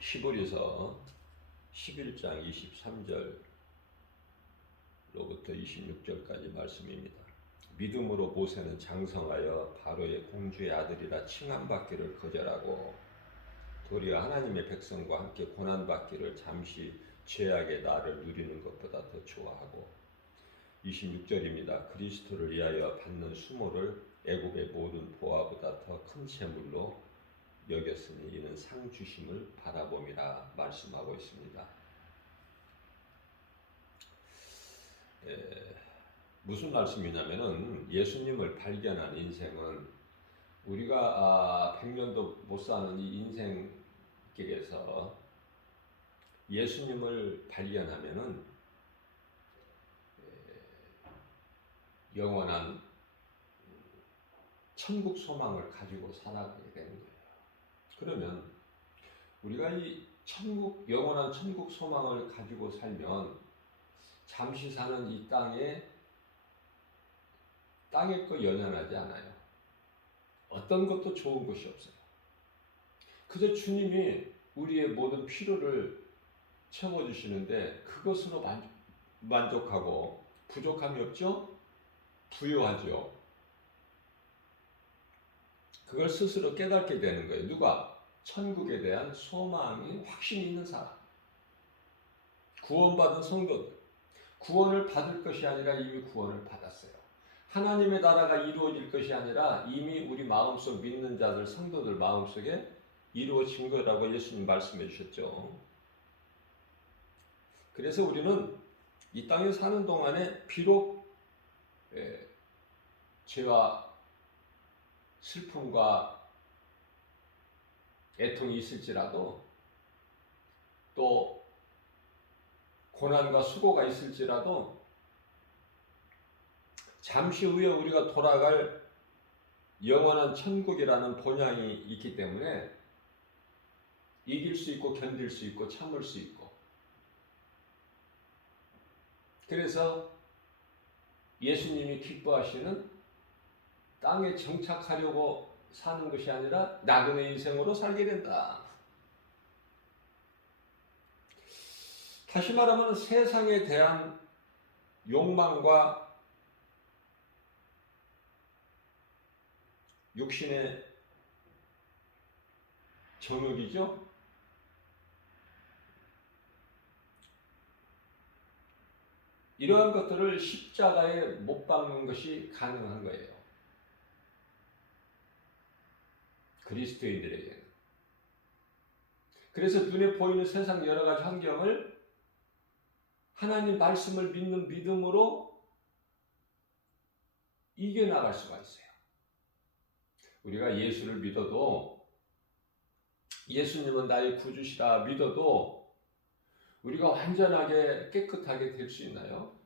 히브리서 11장 23절로부터 26절까지 말씀입니다. 믿음으로 모세는 장성하여 바로의 공주의 아들이라 칭함받기를 거절하고 도리어 하나님의 백성과 함께 고난받기를 잠시 죄악의 날을 누리는 것보다 더 좋아하고 26절입니다. 그리스도를 위하여 받는 수모를 애굽의 모든 보화보다 더 큰 재물로 여겼으니 이는 상 주심을 바라봄이라 말씀하고 있습니다. 무슨 말씀이냐면은 예수님을 발견한 인생은 우리가 100년도 못 사는 이 인생 길에서 예수님을 발견하면은 영원한 천국 소망을 가지고 살아가게 되는 거예요. 그러면 우리가 이 영원한 천국 소망을 가지고 살면 잠시 사는 이 땅에 땅의 거 연연하지 않아요. 어떤 것도 좋은 것이 없어요. 그저 주님이 우리의 모든 필요를 채워주시는데 그것으로 만족하고 부족함이 없죠? 부유하죠. 그걸 스스로 깨닫게 되는 거예요. 누가? 천국에 대한 소망이 확신이 있는 사람. 구원받은 성도들. 구원을 받을 것이 아니라 이미 구원을 받았어요. 하나님의 나라가 이루어질 것이 아니라 이미 우리 마음속 믿는 자들, 성도들 마음속에 이루어진 거라고 예수님 말씀해 주셨죠. 그래서 우리는 이 땅에 사는 동안에 비록 죄와 슬픔과 애통이 있을지라도 또 고난과 수고가 있을지라도 잠시 후에 우리가 돌아갈 영원한 천국이라는 본향이 있기 때문에 이길 수 있고 견딜 수 있고 참을 수 있고 그래서 예수님이 기뻐하시는 땅에 정착하려고 사는 것이 아니라 나그네 인생으로 살게 된다. 다시 말하면 세상에 대한 욕망과 육신의 정욕이죠. 이러한 것들을 십자가에 못 박는 것이 가능한 거예요. 그리스도인들에게는. 그래서 눈에 보이는 세상 여러 가지 환경을 하나님 말씀을 믿는 믿음으로 이겨나갈 수가 있어요. 우리가 예수를 믿어도 예수님은 나의 구주시라 믿어도 우리가 완전하게 깨끗하게 될 수 있나요?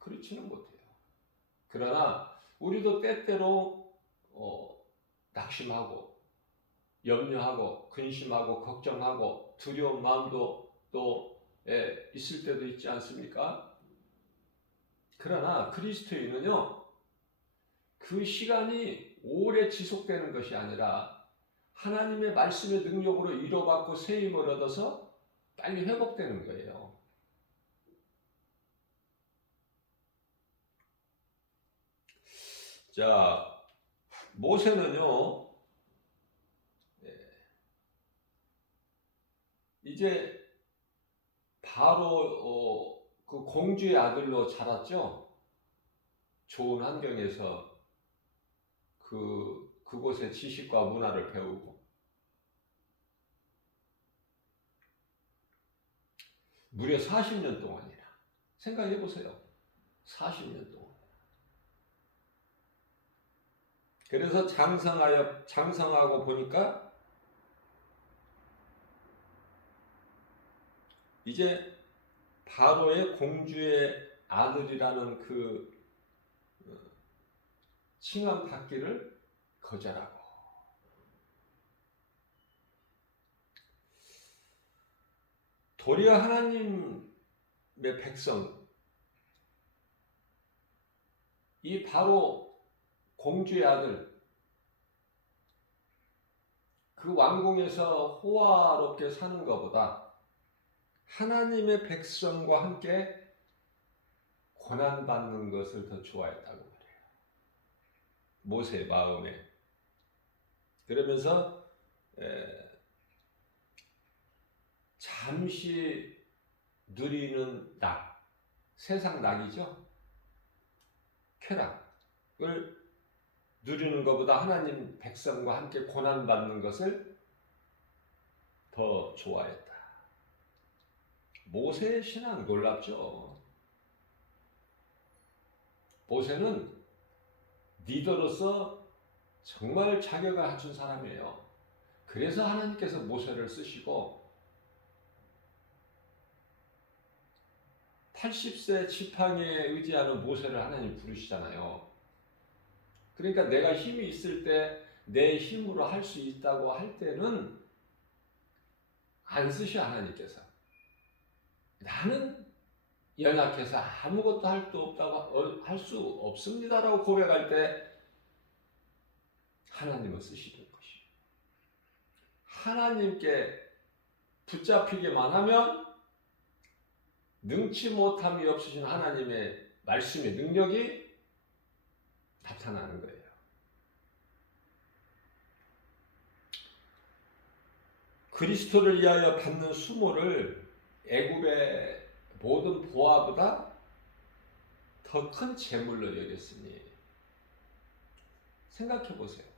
그렇지는 못해요. 그러나 우리도 때때로 낙심하고 염려하고 근심하고 걱정하고 두려운 마음도 또 있을 때도 있지 않습니까? 그러나 그리스도인은요, 그 시간이 오래 지속되는 것이 아니라 하나님의 말씀의 능력으로 위로받고 세임을 얻어서 빨리 회복되는 거예요. 자, 모세는요, 이제 바로 그 공주의 아들로 자랐죠. 좋은 환경에서 그곳의 지식과 문화를 배우고 무려 40년 동안이나 생각해 보세요. 40년 동안. 그래서 장성하고 보니까 이제 바로의 공주의 아들이라는 그 칭함 받기를 거절하고 도리어 하나님의 백성 이 바로 공주의 아들 그 왕궁에서 호화롭게 사는 것보다 하나님의 백성과 함께 고난받는 것을 더 좋아했다고 그래요. 모세의 마음에. 그러면서 잠시 누리는 낙, 세상 낙이죠. 쾌락을 누리는 것보다 하나님 백성과 함께 고난받는 것을 더 좋아했다. 모세의 신앙 놀랍죠. 모세는 리더로서 정말 자격을 갖춘 사람이에요. 그래서 하나님께서 모세를 쓰시고 80세 지팡이에 의지하는 모세를 하나님 부르시잖아요. 그러니까 내가 힘이 있을 때 내 힘으로 할 수 있다고 할 때는 안 쓰셔 하나님께서. 나는 연약해서 아무것도 할 수 없다고 할 수 없습니다라고 고백할 때 하나님은 쓰시는 것이. 하나님께 붙잡히기만 하면 능치 못함이 없으신 하나님의 말씀의 능력이 나타나는 거예요. 그리스도를 위하여 받는 수모를 애굽의 모든 보화보다 더 큰 재물로 여겼으니 생각해 보세요.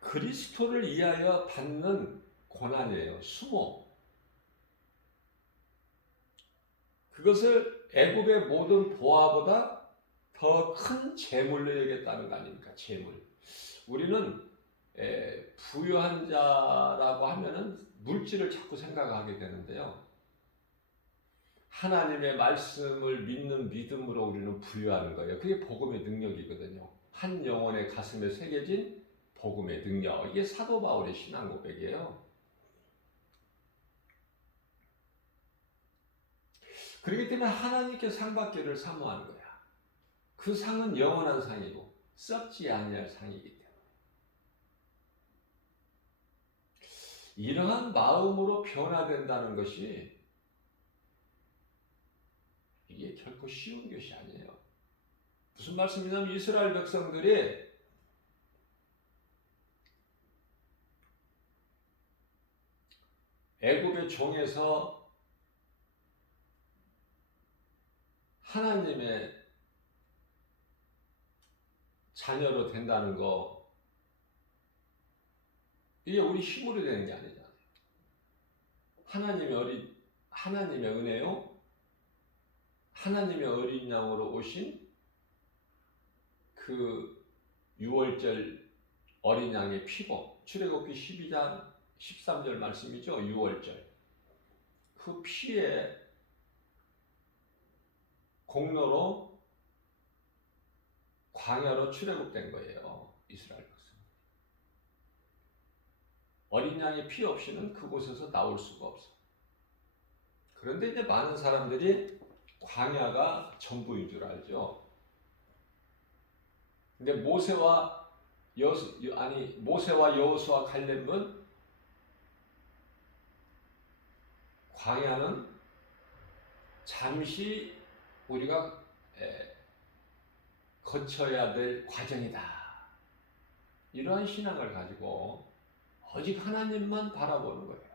그리스도를 위하여 받는 고난이에요. 수모. 그것을 애굽의 모든 보화보다 더 큰 재물로 여겼다는 거 아닙니까? 재물. 우리는 부유한 자라고 하면은 물질을 자꾸 생각하게 되는데요. 하나님의 말씀을 믿는 믿음으로 우리는 부유하는 거예요. 그게 복음의 능력이거든요. 한 영혼의 가슴에 새겨진 복음의 능력. 이게 사도 바울의 신앙 고백이에요. 그렇기 때문에 하나님께 상 받기를 사모하는 거야. 그 상은 영원한 상이고 썩지 아니할 상이기 때문에. 이러한 마음으로 변화된다는 것이 이게 결코 쉬운 것이 아니에요. 무슨 말씀이냐면 이스라엘 백성들이 애굽의 종에서 하나님의 자녀로 된다는 거, 이게 우리 힘으로 되는 게 아니잖아요. 하나님의 은혜요. 하나님의 어린 양으로 오신 그 유월절 어린 양의 피고, 출애굽기 12장 13절 말씀이죠. 유월절. 그 피의 공로로 광야로 출애굽된 거예요. 이스라엘 백성. 어린 양의 피 없이는 그곳에서 나올 수가 없어. 그런데 이제 많은 사람들이 광야가 전부인 줄 알죠. 근데 모세와 여호수아 갈렙은 광야는 잠시 우리가 거쳐야 될 과정이다. 이러한 신앙을 가지고 오직 하나님만 바라보는 거예요.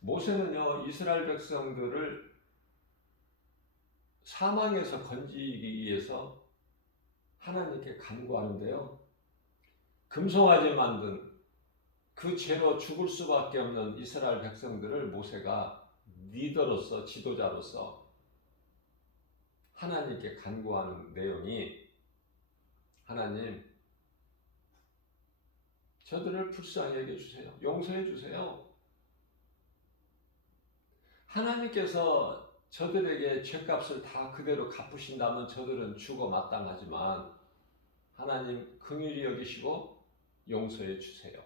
모세는요, 이스라엘 백성들을 사망에서 건지기 위해서 하나님께 간구하는데요. 금송아지 만든 그 죄로 죽을 수밖에 없는 이스라엘 백성들을 모세가 리더로서, 지도자로서 하나님께 간구하는 내용이, 하나님, 저들을 불쌍히 여겨주세요. 용서해 주세요. 하나님께서 저들에게 죄값을 다 그대로 갚으신다면 저들은 죽어 마땅하지만 하나님 긍휼히 여기시고 용서해 주세요.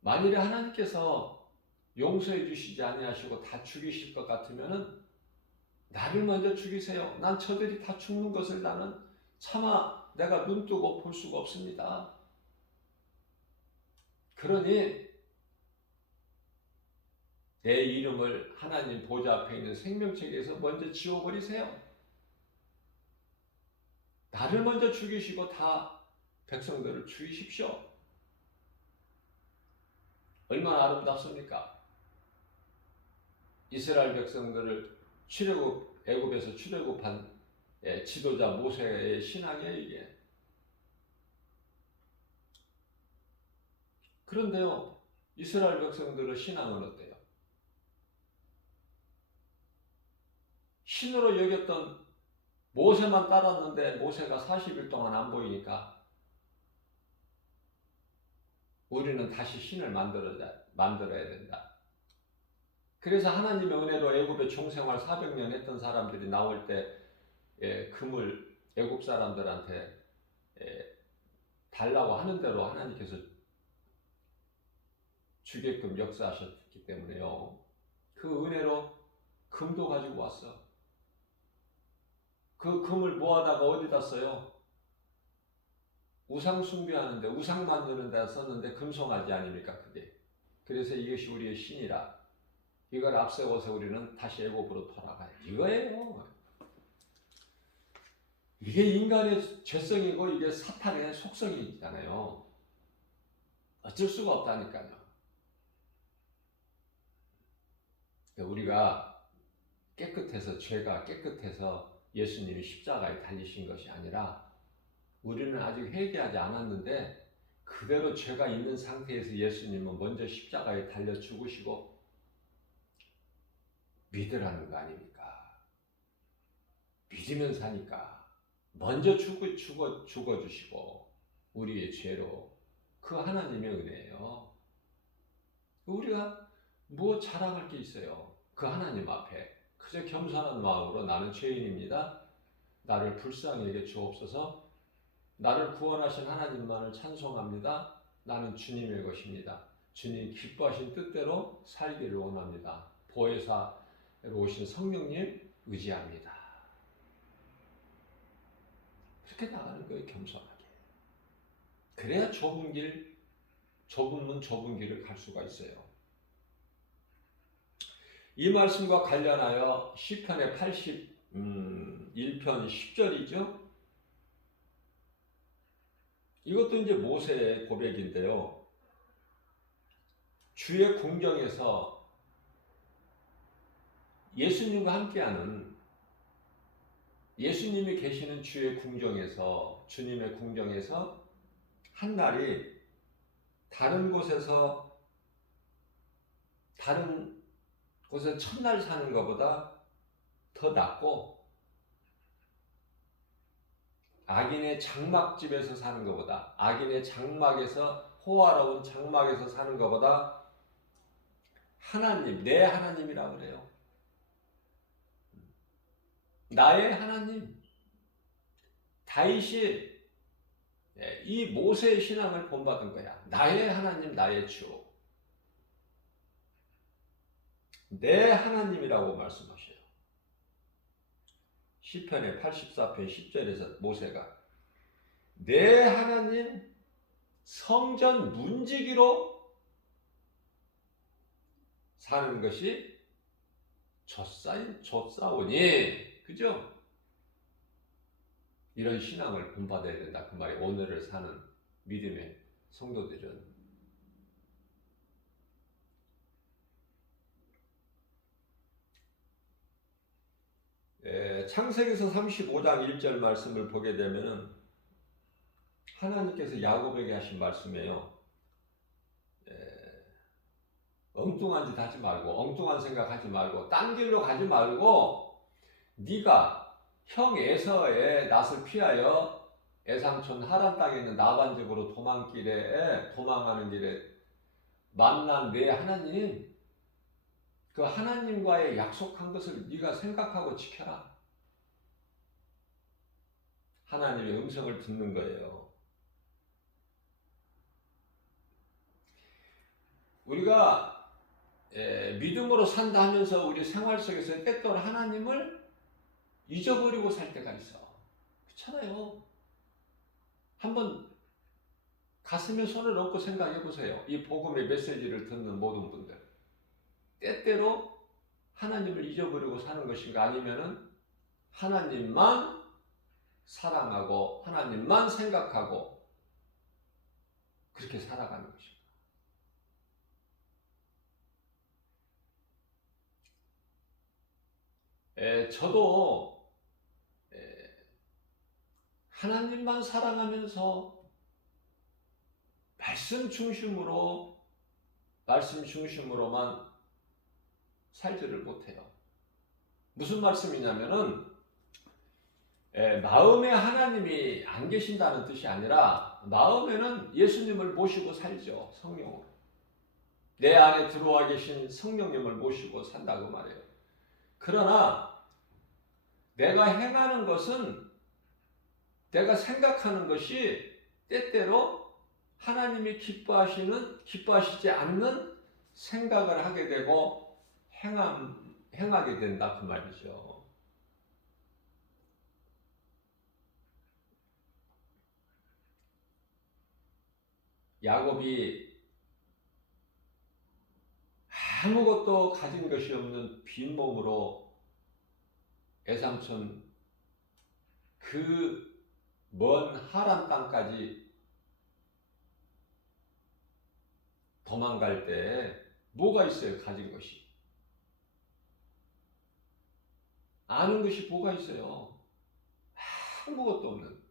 만일에 하나님께서 용서해 주시지 아니하시고 다 죽이실 것 같으면은 나를 먼저 죽이세요. 난 저들이 다 죽는 것을 나는 차마 내가 눈뜨고 볼 수가 없습니다. 그러니 내 이름을 하나님 보좌 앞에 있는 생명책에서 먼저 지워버리세요. 나를 먼저 죽이시고 다 백성들을 죽이십시오. 얼마나 아름답습니까? 이스라엘 백성들을 애굽에서 출애굽한 지도자 모세의 신앙이에요, 이게. 그런데요, 이스라엘 백성들의 신앙은 어때요? 신으로 여겼던 모세만 따랐는데 모세가 40일 동안 안 보이니까 우리는 다시 신을 만들어야 된다. 그래서 하나님의 은혜로 애굽에 종생활 400년 했던 사람들이 나올 때 금을 애굽 사람들한테 달라고 하는 대로 하나님께서 주게끔 역사하셨기 때문에요. 그 은혜로 금도 가지고 왔어. 그 금을 모아다가 어디다 써요? 우상 숭배하는데, 우상 만드는 데 썼는데 금송아지 아닙니까, 그게. 그래서 이것이 우리의 신이라. 이걸 앞세워서 우리는 다시 애굽으로 돌아가요. 이거예요. 이게 인간의 죄성이고 이게 사탄의 속성이잖아요. 어쩔 수가 없다니까요. 우리가 죄가 깨끗해서 예수님이 십자가에 달리신 것이 아니라 우리는 아직 회개하지 않았는데 그대로 죄가 있는 상태에서 예수님은 먼저 십자가에 달려 죽으시고 믿으라는 거 아닙니까? 믿으면 사니까 먼저 죽어주시고 우리의 죄로 그 하나님의 은혜예요. 우리가 뭐 자랑할 게 있어요? 그 하나님 앞에 그저 겸손한 마음으로 나는 죄인입니다. 나를 불쌍히 여겨 주옵소서. 나를 구원하신 하나님만을 찬송합니다. 나는 주님의 것입니다. 주님 기뻐하신 뜻대로 살기를 원합니다. 보혜사로 오신 성령님 의지합니다. 그렇게 나가는 거예요, 겸손하게. 그래야 좁은 길을 갈 수가 있어요. 이 말씀과 관련하여 시편의 81편 10절이죠. 이것도 이제 모세의 고백인데요. 주의 궁정에서 예수님과 함께하는 예수님이 계시는 주의 궁정에서 주님의 궁정에서 한 날이 다른 곳에 첫날 사는 것보다 더 낫고 악인의 장막집에서 사는 것보다 악인의 장막에서 호화로운 장막에서 사는 것보다 하나님, 내 하나님이라고 그래요. 나의 하나님. 다윗이 이 모세의 신앙을 본받은 거야. 나의 하나님, 나의 주. 내 하나님이라고 말씀하셔요. 시편의 84편 10절에서 모세가 내 하나님 성전 문지기로 사는 것이 좋사오니, 그죠? 이런 신앙을 본받아야 된다. 그 말이 오늘을 사는 믿음의 성도들은. 창세기서 35장 1절 말씀을 보게 되면은 하나님께서 야곱에게 하신 말씀이에요. 엉뚱한 짓 하지 말고, 엉뚱한 생각하지 말고, 딴 길로 가지 말고 네가 형 에서의 낯을 피하여 에삼촌 하란 땅에 있는 나반 집으로 도망하는 길에 만난 내 하나님, 그 하나님과의 약속한 것을 네가 생각하고 지켜라. 하나님의 음성을 듣는 거예요. 우리가 믿음으로 산다 하면서 우리 생활 속에서 때때로 하나님을 잊어버리고 살 때가 있어. 그렇잖아요. 한번 가슴에 손을 얹고 생각해 보세요. 이 복음의 메시지를 듣는 모든 분들. 때때로 하나님을 잊어버리고 사는 것인가, 아니면은 하나님만 사랑하고 하나님만 생각하고 그렇게 살아가는 것인가. 저도 하나님만 사랑하면서 말씀 중심으로만 살지를 못해요. 무슨 말씀이냐면은 마음에 하나님이 안 계신다는 뜻이 아니라 마음에는 예수님을 모시고 살죠. 성령으로. 내 안에 들어와 계신 성령님을 모시고 산다고 말해요. 그러나 내가 행하는 것은, 내가 생각하는 것이 때때로 하나님이 기뻐하시지 않는 생각을 하게 되고 행하게 된다, 그 말이죠. 야곱이 아무것도 가진 것이 없는 빈몸으로 애삼촌 그 먼 하란 땅까지 도망갈 때 뭐가 있어요? 가진 것이. 아는 것이 뭐가 있어요? 아무것도 없는.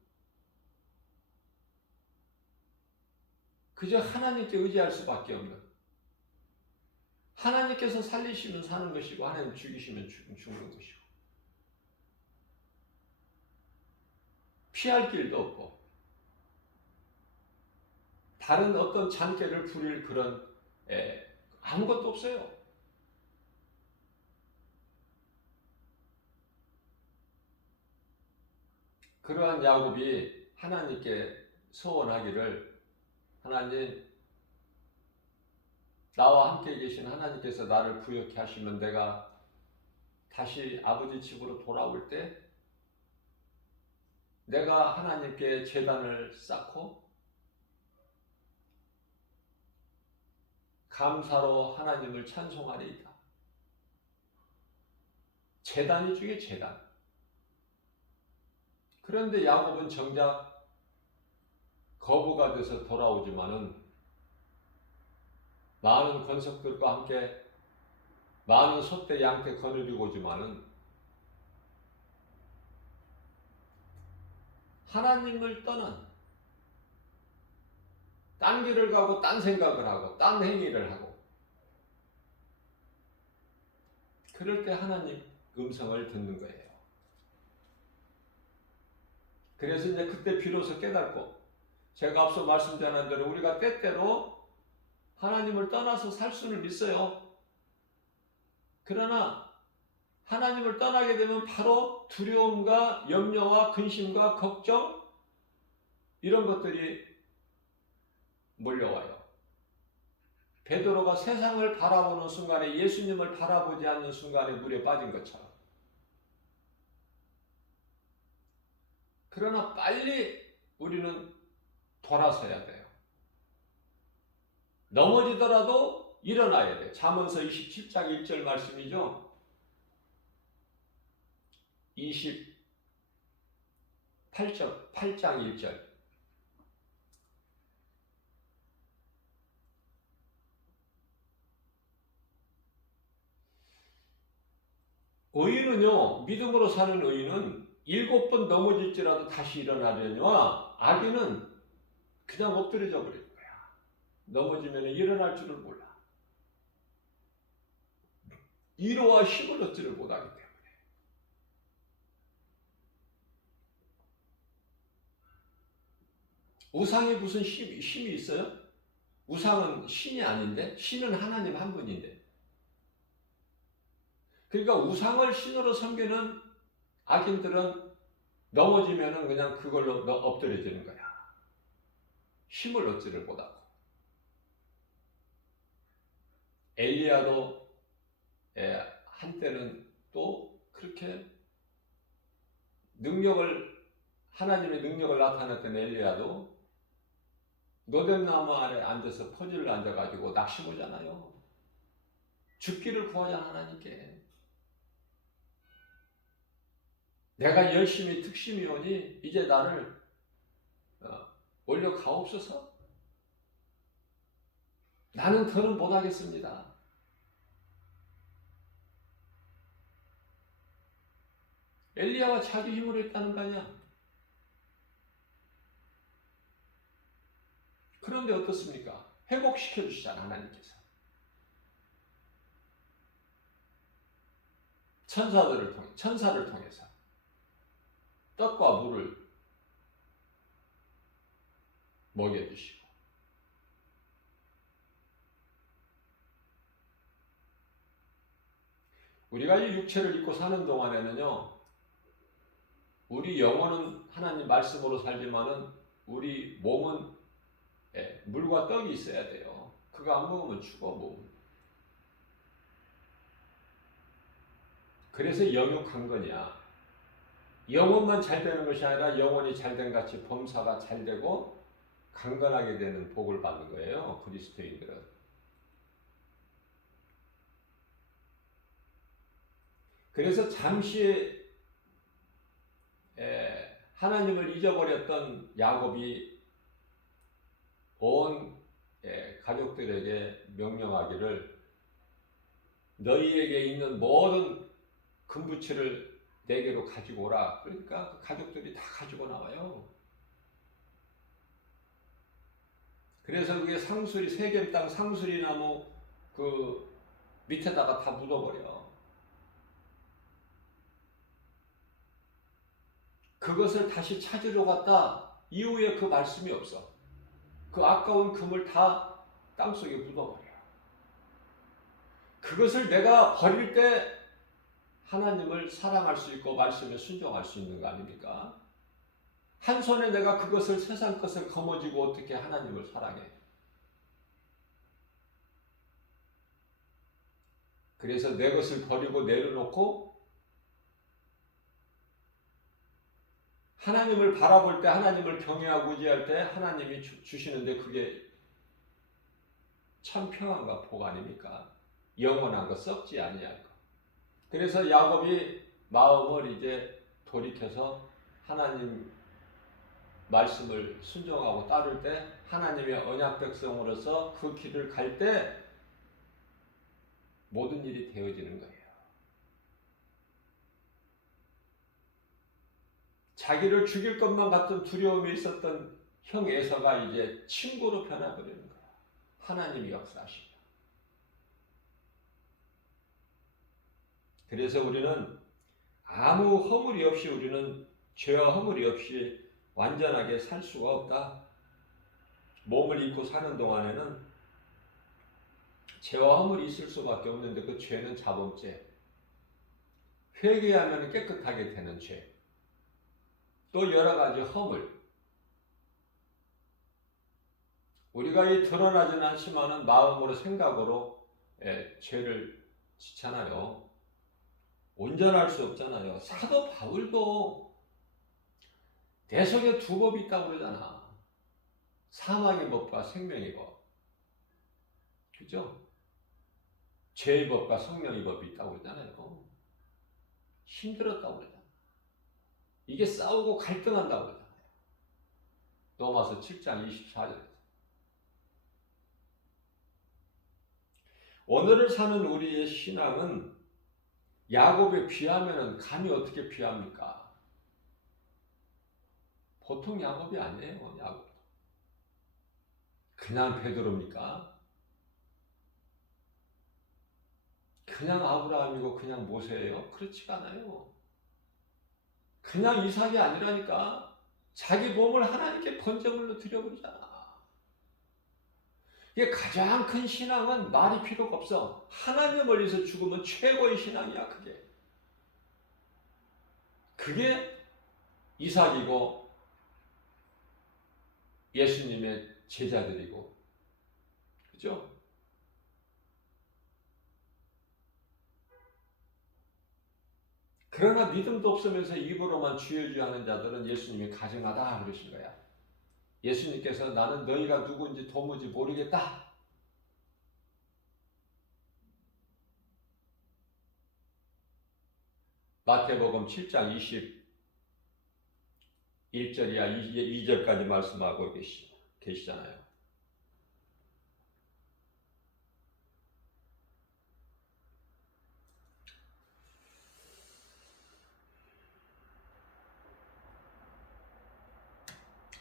그저 하나님께 의지할 수밖에 없는. 하나님께서 살리시면 사는 것이고 하나님 죽이시면 죽는 것이고. 피할 길도 없고 다른 어떤 잔꾀를 부릴 그런 아무것도 없어요. 그러한 야곱이 하나님께 소원하기를, 하나님, 나와 함께 계신 하나님께서 나를 부욕해 하시면 내가 다시 아버지 집으로 돌아올 때 내가 하나님께 제단을 쌓고 감사로 하나님을 찬송하리이다. 제단 중에 제단. 그런데 야곱은 정작 거부가 돼서 돌아오지만은 많은 권속들과 함께 많은 소떼 양떼 거느리고 오지만은 하나님을 떠난, 딴 길을 가고 딴 생각을 하고 딴 행위를 하고, 그럴 때 하나님 음성을 듣는 거예요. 그래서 이제 그때 비로소 깨닫고, 제가 앞서 말씀드린 대로 우리가 때때로 하나님을 떠나서 살 수는 있어요. 그러나 하나님을 떠나게 되면 바로 두려움과 염려와 근심과 걱정, 이런 것들이 몰려와요. 베드로가 세상을 바라보는 순간에, 예수님을 바라보지 않는 순간에 물에 빠진 것처럼. 그러나 빨리 우리는 돌아서야 돼요. 넘어지더라도 일어나야 돼요. 잠언서 27장 1절 말씀이죠. 28장 1절. 의인은요, 믿음으로 사는 의인은 7번 넘어질지라도 다시 일어나려니와 악인은 그냥 엎드려져 버리는 거야. 넘어지면 일어날 줄을 몰라. 위로와 힘을 얻지를 못하기 때문에. 우상에 무슨 힘이 있어요? 우상은 신이 아닌데, 신은 하나님 한 분인데. 그러니까 우상을 신으로 섬기는 악인들은 넘어지면은 그냥 그걸로 엎드려지는 거야. 힘을 얻지를 못하고. 엘리야도 한때는 또 그렇게 하나님의 능력을 나타냈던 엘리야도 노뎀나무 아래 앉아서 퍼즐을 앉아가지고 낚시 보잖아요. 죽기를 구하잖아 하나님께. 내가 열심히 특심이오니 이제 나를 올려 가옵소서. 나는 더는 못하겠습니다. 엘리야가 자기 힘으로 했다는 거 아니야. 그런데 어떻습니까? 회복시켜 주시잖아 하나님께서. 천사를 통해서 떡과 물을 먹여주시고, 우리가 이 육체를 입고 사는 동안에는요, 우리 영혼은 하나님 말씀으로 살지만은 우리 몸은 물과 떡이 있어야 돼요. 그거 안 먹으면 죽어 몸. 그래서 영육강건이야. 영혼만 잘 되는 것이 아니라 영혼이 잘된 같이 범사가 잘 되고 강건하게 되는 복을 받는 거예요. 그리스도인들은. 그래서 잠시 하나님을 잊어버렸던 야곱이 온 가족들에게 명령하기를 너희에게 있는 모든 금부치를 내게로 가지고 오라. 그러니까 그 가족들이 다 가지고 나와요. 그래서 그게 상수리, 세겜 땅 상수리 나무 그 밑에다가 다 묻어버려. 그것을 다시 찾으러 갔다. 이후에 그 말씀이 없어. 그 아까운 금을 다 땅속에 묻어버려. 그것을 내가 버릴 때 하나님을 사랑할 수 있고 말씀에 순종할 수 있는 거 아닙니까? 한 손에 내가 그것을 세상 것을 거머쥐고 어떻게 하나님을 사랑해? 그래서 내 것을 버리고 내려놓고 하나님을 바라볼 때, 하나님을 경외하고 의지할 때 하나님이 주시는데 그게 참 평안과 복 아닙니까? 영원한 거, 썩지 아니할 거. 그래서 야곱이 마음을 이제 돌이켜서 하나님 말씀을 순종하고 따를 때 하나님의 언약 백성으로서 그 길을 갈 때 모든 일이 되어지는 거예요. 자기를 죽일 것만 같은 두려움이 있었던 형 에서가 이제 친구로 변해버리는 거예요. 하나님이 역사하시죠. 그래서 우리는 아무 허물이 없이, 우리는 죄와 허물이 없이 완전하게 살 수가 없다. 몸을 입고 사는 동안에는 죄와 허물이 있을 수밖에 없는데 그 죄는 자범죄. 회개하면 깨끗하게 되는 죄. 또 여러 가지 허물. 우리가 이 드러나지는 않지만은 마음으로 생각으로 죄를 짓잖아요. 온전할 수 없잖아요. 사도 바울도 내 속에 두 법이 있다고 그러잖아. 사망의 법과 생명의 법. 그죠? 죄의 법과 성령의 법이 있다고 그러잖아요. 힘들었다고 그러잖아. 이게 싸우고 갈등한다고 그러잖아요. 로마서 7장 24절에서. 오늘을 사는 우리의 신앙은 야곱에 비하면 감히 어떻게 비합니까? 보통 야곱이 아니에요. 야곱. 그냥 베드로입니까? 그냥 아브라함이고 그냥 모세예요? 그렇지가 않아요. 그냥 이삭이 아니라니까. 자기 몸을 하나님께 번제물로 드려버리잖아. 이게 가장 큰 신앙은 말이 필요가 없어. 하나님 멀리서 죽으면 최고의 신앙이야. 그게 이삭이고 예수님의 제자들이고, 그죠? 그러나 믿음도 없으면서 입으로만 주여 주여 하는 자들은 예수님이 가증하다 그러신 거야. 예수님께서 나는 너희가 누구인지 도무지 모르겠다. 마태복음 7장 21절이야 2절까지 말씀하고 계시잖아요.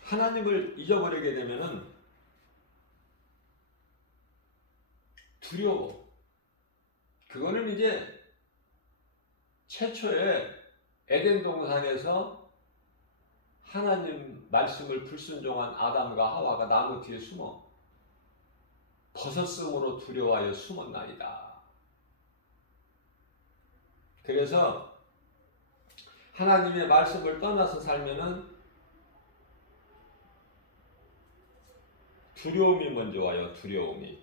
하나님을 잊어버리게 되면은 두려워. 그거는 이제 최초에 에덴 동산에서 하나님 말씀을 불순종한 아담과 하와가 나무 뒤에 숨어 벗었으므로 두려워하여 숨었나이다. 그래서 하나님의 말씀을 떠나서 살면은 두려움이 먼저 와요. 두려움이.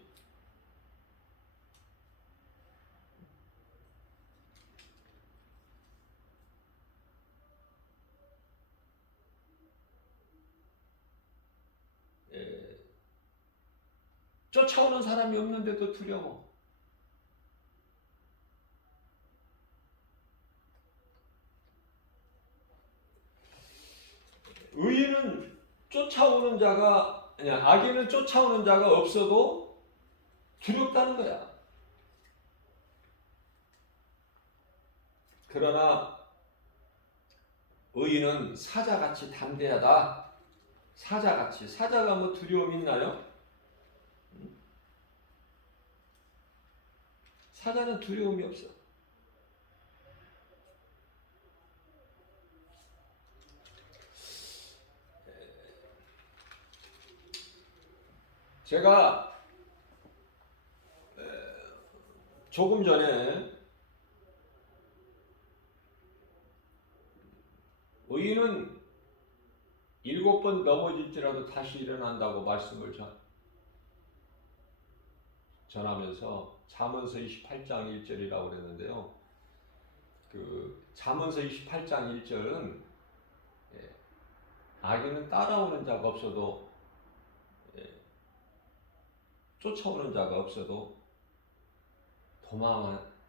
쫓아오는 사람이 없는데도 두려워. 의인은 쫓아오는 자가 아니야. 악인은 쫓아오는 자가 없어도 두렵다는 거야. 그러나 의인은 사자같이 담대하다. 사자같이. 사자가 뭐 두려움 있나요? 사자는 두려움이 없어. 제가 조금 전에 의인은 7번 넘어질지라도 다시 일어난다고 말씀을 전하면서 잠언서 28장 1절이라고 그랬는데요. 그 잠언서 28장 1절은 악인은 따라오는 자가 없어도 쫓아오는 자가 없어도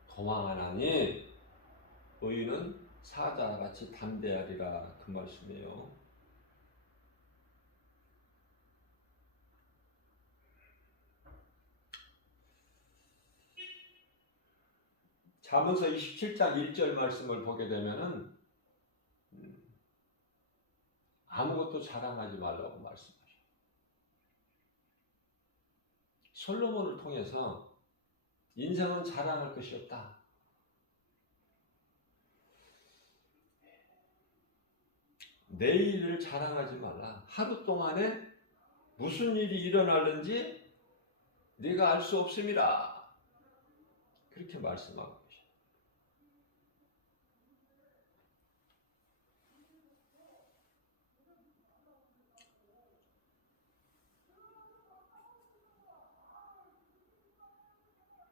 도망하나니 의인은 사자같이 담대하리라 그 말씀이에요. 잠언서 27장 1절 말씀을 보게 되면은 아무것도 자랑하지 말라고 말씀하셔요. 솔로몬을 통해서 인생은 자랑할 것이 없다. 내일을 자랑하지 말라. 하루 동안에 무슨 일이 일어나는지 네가 알 수 없음이라. 그렇게 말씀하고 계십니다.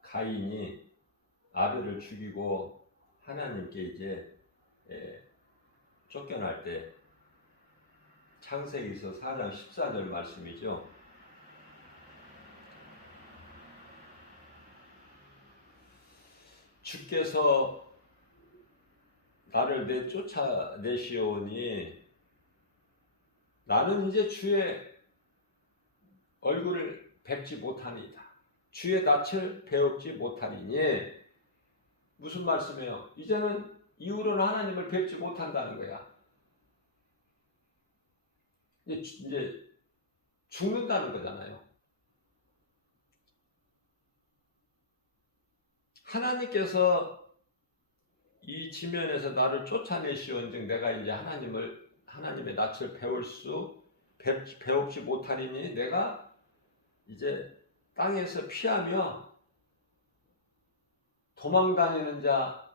가인이 아벨을 죽이고 하나님께 이제 쫓겨날 때 창세기서 4장 14절 말씀이죠. 주께서 나를 쫓아내시오니 나는 이제 주의 얼굴을 뵙지 못하니이다. 주의 낯을 배웁지 못하리니 무슨 말씀이에요? 이제는 이후로는 하나님을 뵙지 못한다는 거야. 이제 죽는다는 거잖아요. 하나님께서 이 지면에서 나를 쫓아내시온즉 내가 이제 하나님의 낯을 배웁지 못하리니 내가 이제 땅에서 피하며 도망다니는 자가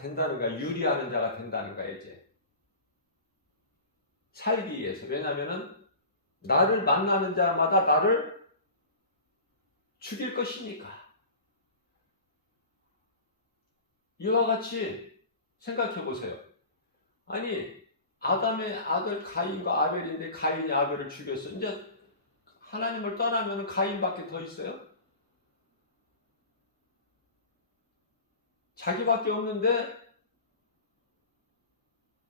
된다는 거야. 유리하는 자가 된다는 거야. 이제 살기 위해서. 왜냐하면은 나를 만나는 자마다 나를 죽일 것이니까. 이와 같이 생각해 보세요. 아니, 아담의 아들 가인과 아벨인데 가인이 아벨을 죽였어. 이제 하나님을 떠나면 가인밖에 더 있어요? 자기밖에 없는데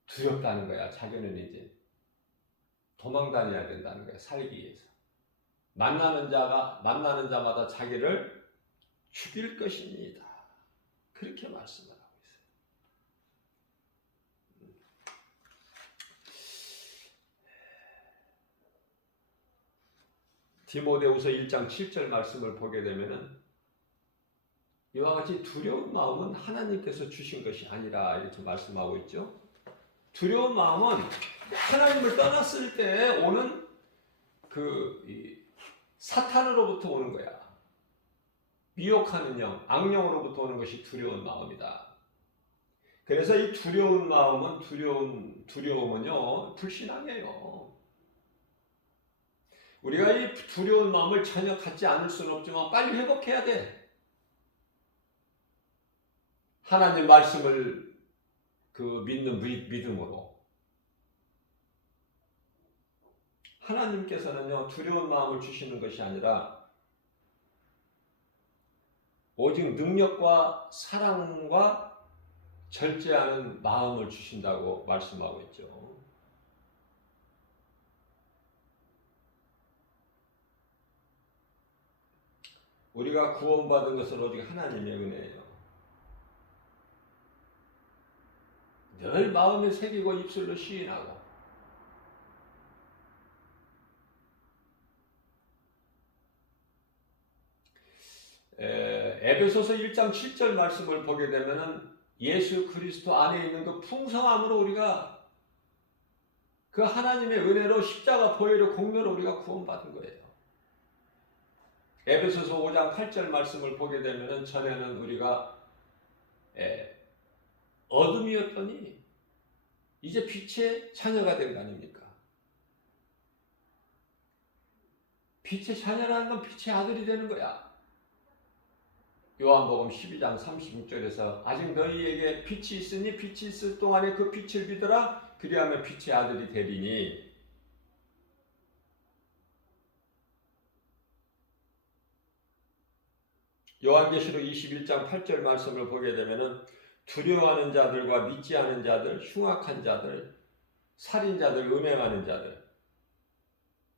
두렵다는 거야. 자기는 이제 도망 다녀야 된다는 거야. 살기 위해서. 만나는 자마다 자기를 죽일 것입니다. 그렇게 말씀을 하고 있어요. 디모데후서 1장 7절 말씀을 보게 되면은 이와 같이 두려운 마음은 하나님께서 주신 것이 아니라 이렇게 말씀하고 있죠. 두려운 마음은 하나님을 떠났을 때 오는 사탄으로부터 오는 거야. 미혹하는 영, 악령으로부터 오는 것이 두려운 마음이다. 그래서 이 두려운 마음은 두려움은요 불신앙이에요. 우리가 이 두려운 마음을 전혀 갖지 않을 수는 없지만 빨리 회복해야 돼. 하나님 말씀을 믿는 믿음으로. 하나님께서는요 두려운 마음을 주시는 것이 아니라 오직 능력과 사랑과 절제하는 마음을 주신다고 말씀하고 있죠. 우리가 구원받은 것은 오직 하나님의 은혜예요. 늘 마음에 새기고 입술로 시인하고 에베소서 1장 7절 말씀을 보게 되면은 예수 그리스도 안에 있는 그 풍성함으로 우리가 그 하나님의 은혜로 십자가 보혈의 공로로 우리가 구원받은 거예요. 에베소서 5장 8절 말씀을 보게 되면은 전에는 우리가 어둠이었더니 이제 빛의 자녀가 된 거 아닙니까? 빛의 자녀라는 건 빛의 아들이 되는 거야. 요한복음 12장 36절에서 아직 너희에게 빛이 있으니 빛이 있을 동안에 그 빛을 믿어라. 그리하면 빛의 아들이 되리니. 요한계시록 21장 8절 말씀을 보게 되면은 두려워하는 자들과 믿지 않은 자들, 흉악한 자들, 살인자들, 음행하는 자들,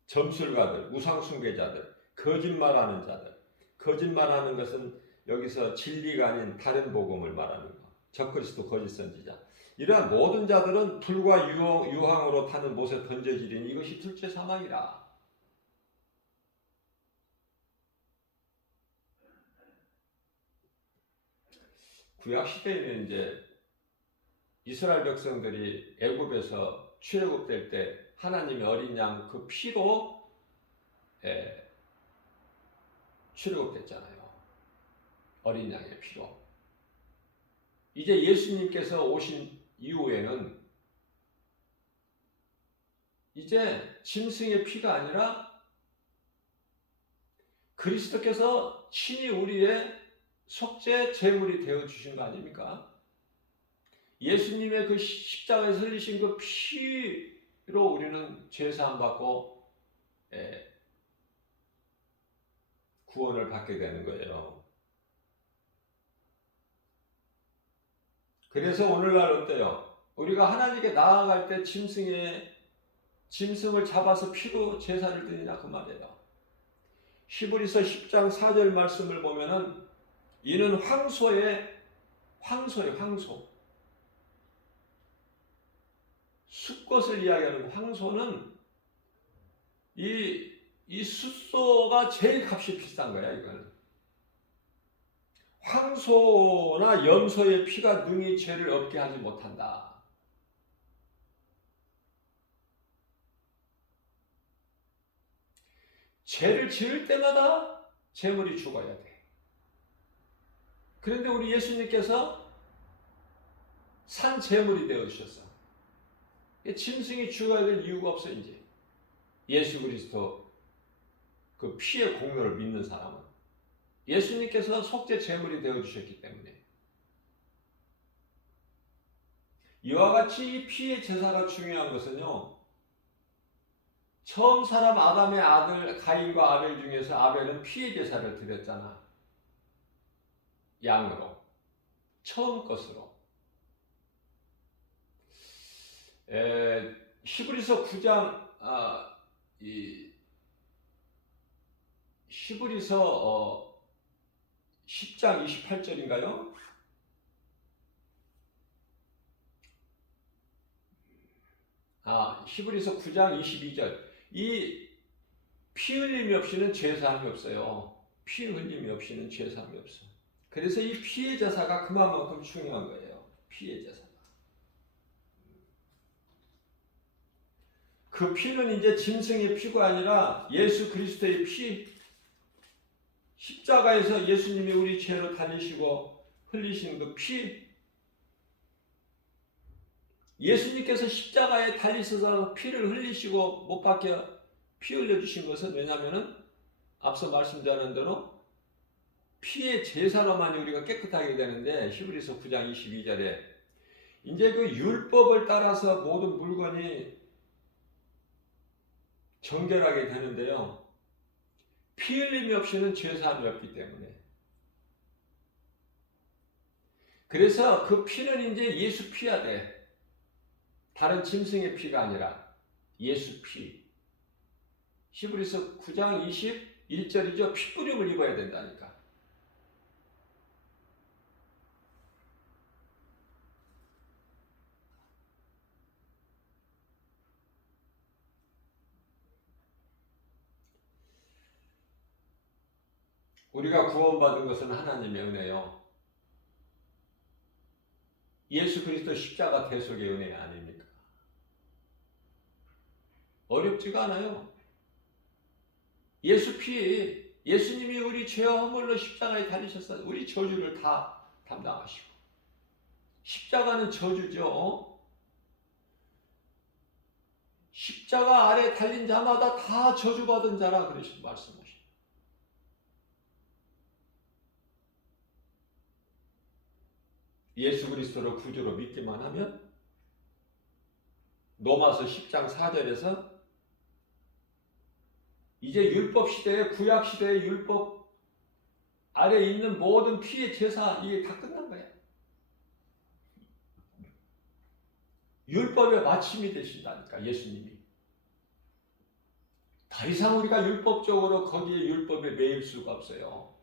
점술가들, 우상숭배자들, 거짓말하는 자들. 거짓말하는 것은 여기서 진리가 아닌 다른 복음을 말하는 것. 적그리스도 거짓 선지자. 이러한 모든 자들은 불과 유황으로 타는 못에 던져지리니 이것이 둘째 사망이라. 구약 시대에는 이제 이스라엘 백성들이 애굽에서 출애굽될 때 하나님의 어린 양 그 피로 출애굽됐잖아요. 어린 양의 피로. 이제 예수님께서 오신 이후에는 이제 짐승의 피가 아니라 그리스도께서 친히 우리의 속죄 제물이 되어 주신 거 아닙니까? 예수님의 그 십자가에서 흘리신 그 피로 우리는 죄 사함 받고 구원을 받게 되는 거예요. 그래서 오늘날 어때요? 우리가 하나님께 나아갈 때 짐승을 잡아서 피로 제사를 드리나 그 말이에요. 히브리서 10장 4절 말씀을 보면은 이는 황소예요, 황소. 숫것을 이야기하는 황소는 이 숫소가 제일 값이 비싼 거야, 이거는. 황소나 염소의 피가 능히 죄를 없게 하지 못한다. 죄를 지을 때마다 제물이 죽어야 돼. 그런데 우리 예수님께서 산 제물이 되어주셨어. 짐승이 죽어야 될 이유가 없어 이제. 예수 그리스도 그 피의 공로를 믿는 사람은 예수님께서 속죄 제물이 되어주셨기 때문에. 이와 같이 이 피의 제사가 중요한 것은요, 처음 사람 아담의 아들 가인과 아벨 중에서 아벨은 피의 제사를 드렸잖아. 양으로. 처음 것으로. 히브리서 9장, 히브리서 10장 28절인가요? 히브리서 9장 22절. 이 피 흘림이 없이는 죄사함이 없어요. 피 흘림이 없이는 죄사함이 없어. 그래서 이 피의 제사가 그만큼 중요한 거예요. 피의 제사가. 그 피는 이제 짐승의 피가 아니라 예수 그리스도의 피, 십자가에서 예수님이 우리 죄를 달리시고 흘리신 그 피, 예수님께서 십자가에 달리셔서 피를 흘리시고 못 박혀 피 흘려주신 것은 왜냐하면 앞서 말씀드린 대로 피의 제사로만 우리가 깨끗하게 되는데 히브리서 9장 22절에 이제 그 율법을 따라서 모든 물건이 정결하게 되는데요. 피 흘림이 없이는 죄사함이 없기 때문에. 그래서 그 피는 이제 예수 피야 돼. 다른 짐승의 피가 아니라 예수 피. 히브리서 9장 21절이죠. 피뿌림을 입어야 된다니까. 우리가 구원받은 것은 하나님의 은혜요. 예수 그리스도 십자가 대속의 은혜 아닙니까? 어렵지가 않아요. 예수 피, 예수님이 우리 죄와 허물로 십자가에 달리셨어요. 우리 저주를 다 담당하시고. 십자가는 저주죠. 십자가 아래 달린 자마다 다 저주받은 자라 그러신 말씀하시죠. 예수 그리스도를 구주로 믿기만 하면 로마서 10장 4절에서 이제 율법 시대에 구약 시대의 율법 아래 있는 모든 피의 제사 이게 다 끝난 거야. 율법의 마침이 되신다니까 예수님이. 더 이상 우리가 율법적으로 거기에 율법에 매일 수가 없어요.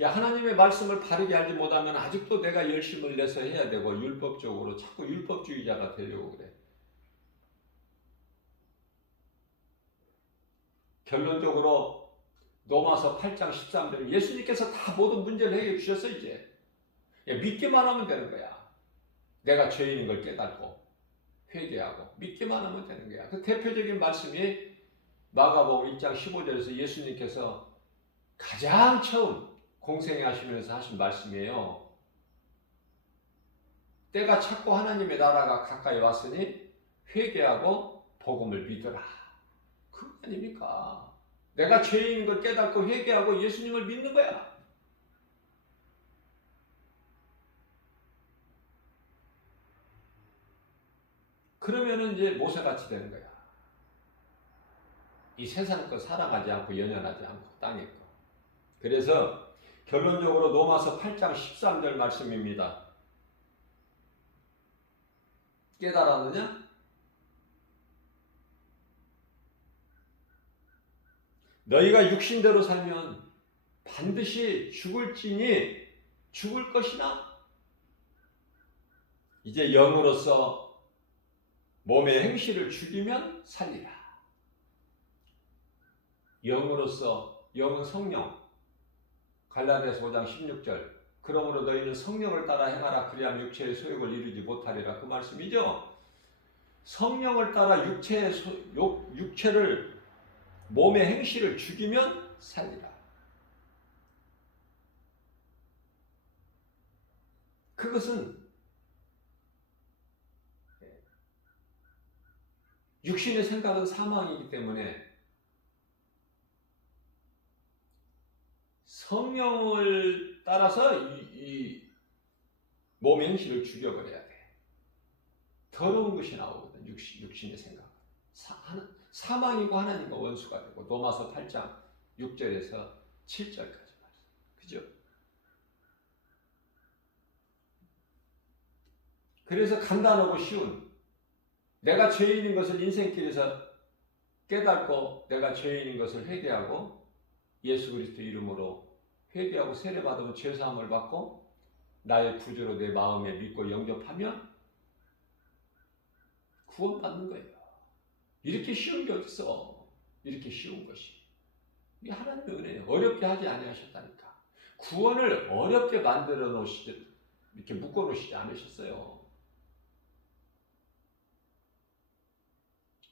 하나님의 말씀을 바르게 알지 못하면 아직도 내가 열심을 내서 해야 되고 율법적으로 자꾸 율법주의자가 되려고 그래. 결론적으로 로마서 8장 13절 예수님께서 다 모든 문제를 해결해 주셔서 이제 믿기만 하면 되는 거야. 내가 죄인인 걸 깨닫고 회개하고 믿기만 하면 되는 거야. 그 대표적인 말씀이 마가복음 1장 15절에서 예수님께서 가장 처음 공생애 하시면서 하신 말씀이에요. 때가 찼고 하나님의 나라가 가까이 왔으니 회개하고 복음을 믿어라. 그거 아닙니까? 내가 죄인인 걸 깨닫고 회개하고 예수님을 믿는 거야. 그러면은 이제 모세같이 되는 거야. 이 세상 거 사랑하지 않고 연연하지 않고 땅에 거. 그래서 결론적으로 로마서 8장 13절 말씀입니다. 깨달았느냐? 너희가 육신대로 살면 반드시 죽을지니 죽을 것이나 이제 영으로서 몸의 행실을 죽이면 살리라. 영으로서 영은 성령. 갈라디아서 5장 16절. 그러므로 너희는 성령을 따라 행하라. 그리하면 육체의 소욕을 이루지 못하리라. 그 말씀이죠. 성령을 따라 육체를 몸의 행실을 죽이면 살리라. 그것은 육신의 생각은 사망이기 때문에 성령을 따라서 이 몸 행실을 죽여버려야 돼. 더러운 것이 나오거든. 육신의 생각. 사망이고 하나님과 원수가 되고. 로마서 8장 6절에서 7절까지 말씀. 그죠? 그래서 간단하고 쉬운, 내가 죄인인 것을 인생길에서 깨닫고 내가 죄인인 것을 회개하고 예수 그리스도 이름으로 회개하고 세례받으면 죄사함을 받고 나의 구주로 내 마음에 믿고 영접하면 구원받는 거예요. 이렇게 쉬운 게 어딨어. 이렇게 쉬운 것이. 이게 하나님의 은혜예요. 어렵게 하지 아니하셨다니까. 구원을 어렵게 만들어 놓으시지, 이렇게 묶어 놓으시지 않으셨어요.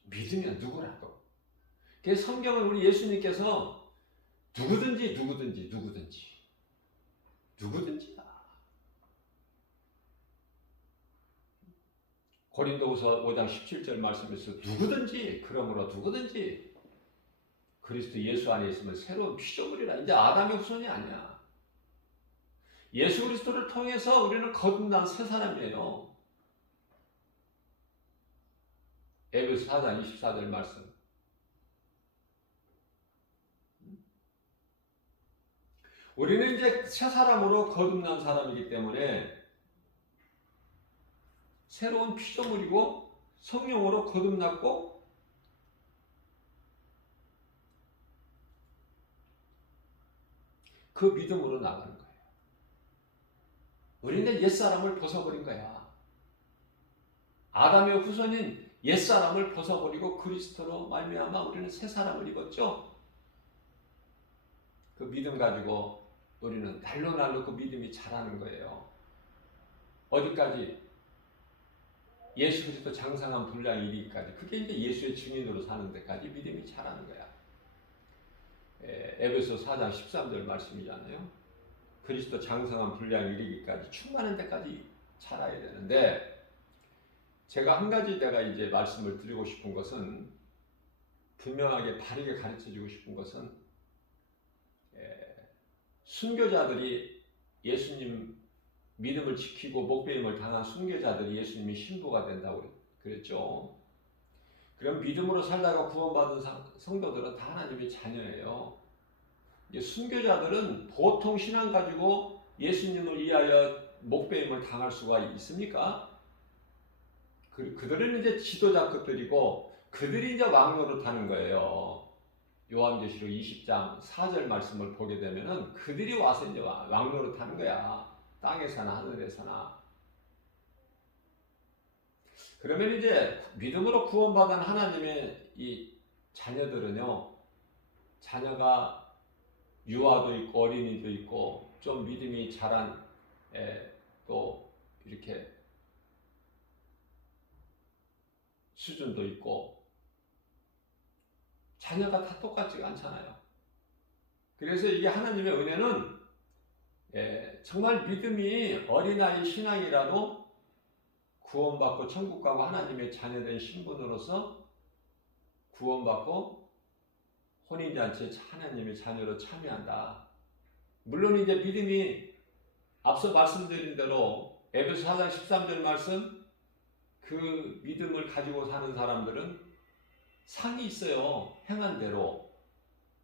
믿으면 누구라도. 그래서 성경은 우리 예수님께서 누구든지야. 고린도후서 5장 17절 말씀에서 누구든지, 그러므로 누구든지 그리스도 예수 안에 있으면 새로운 피조물이라. 이제 아담의 후손이 아니야. 예수 그리스도를 통해서 우리는 거듭난 새 사람이에요. 에베소 4장 24절 말씀. 우리는 이제 새 사람으로 거듭난 사람이기 때문에 새로운 피조물이고 성령으로 거듭났고 그 믿음으로 나가는 거예요. 우리는 옛사람을 벗어버린 거야. 아담의 후손인 옛사람을 벗어버리고 그리스도로 말미암아 우리는 새 사람을 입었죠. 그 믿음 가지고 우리는 날로 그 믿음이 자라는 거예요. 어디까지? 예수 그리스도 장성한 분량 이르기까지. 그게 이제 예수의 증인으로 사는 데까지 믿음이 자라는 거야. 에베소 4장 13절 말씀이잖아요. 그리스도 장성한 분량 이르기까지 충만한 데까지 자라야 되는데, 제가 한 가지 내가 이제 말씀을 드리고 싶은 것은, 분명하게 바르게 가르쳐 주고 싶은 것은, 순교자들이 예수님 믿음을 지키고 목배임을 당한 순교자들이 예수님이 신부가 된다고 그랬죠. 그럼 믿음으로 살다가 구원받은 성도들은 다 하나님의 자녀예요. 순교자들은 보통 신앙 가지고 예수님을 위하여 목배임을 당할 수가 있습니까? 그들은 이제 지도자급들이고 그들이 이제 왕노릇하는 거예요. 요한계시록 20장 4절 말씀을 보게 되면은 그들이 와서 이제 왕노릇하는 거야. 땅에서나 하늘에서나. 그러면 이제 믿음으로 구원받은 하나님의 이 자녀들은요, 자녀가 유아도 있고 어린이도 있고 좀 믿음이 자란 또 이렇게 수준도 있고, 자녀가 다 똑같지가 않잖아요. 그래서 이게 하나님의 은혜는 정말 믿음이 어린아이 신앙이라도 구원받고 천국 가고 하나님의 자녀된 신분으로서 구원받고 혼인잔치에 하나님의 자녀로 참여한다. 물론 이제 믿음이 앞서 말씀드린 대로 에베소 4장 13절 말씀, 그 믿음을 가지고 사는 사람들은 상이 있어요. 행한 대로.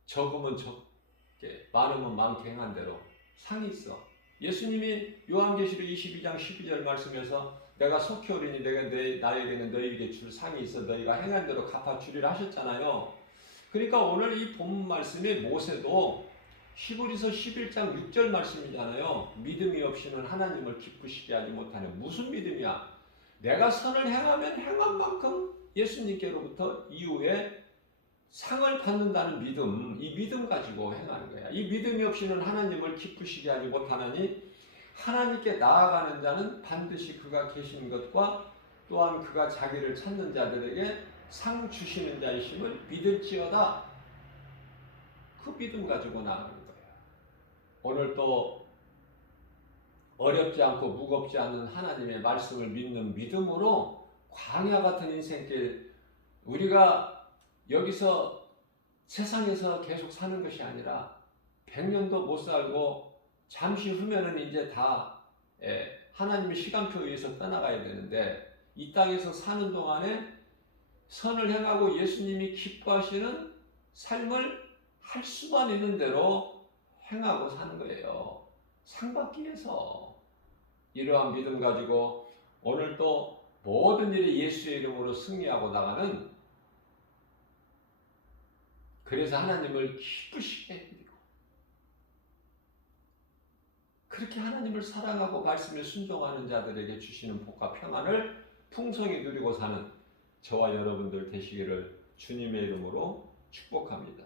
적으면 적게, 많으면 많게 행한 대로 상이 있어. 예수님이 요한계시록 22장 12절 말씀에서 내가 속히 오리니 내가 나에게는 너희에게 줄 상이 있어 너희가 행한 대로 갚아주리라 하셨잖아요. 그러니까 오늘 이 본문 말씀에 모세도 히브리서 11장 6절 말씀이잖아요. 믿음이 없이는 하나님을 기쁘시게 하지 못하는. 무슨 믿음이야? 내가 선을 행하면 행한 만큼 예수님께로부터 이후에 상을 받는다는 믿음, 이 믿음 가지고 행하는 거야. 이 믿음이 없이는 하나님을 기쁘시게 하지 못하나니 하나님께 나아가는 자는 반드시 그가 계신 것과 또한 그가 자기를 찾는 자들에게 상 주시는 자이심을 믿을지어다. 그 믿음 가지고 나아가는 거야. 오늘 또 어렵지 않고 무겁지 않은 하나님의 말씀을 믿는 믿음으로 광야 같은 인생길, 우리가 여기서 세상에서 계속 사는 것이 아니라 100년도 못 살고 잠시 후면은 이제 다 하나님의 시간표에 의해서 떠나가야 되는데 이 땅에서 사는 동안에 선을 행하고 예수님이 기뻐하시는 삶을 할 수만 있는 대로 행하고 사는 거예요. 상 받기 위해서. 이러한 믿음 가지고 오늘 또 모든 일이 예수의 이름으로 승리하고 나가는, 그래서 하나님을 기쁘시게 해드리고 그렇게 하나님을 사랑하고 말씀에 순종하는 자들에게 주시는 복과 평안을 풍성히 누리고 사는 저와 여러분들 되시기를 주님의 이름으로 축복합니다.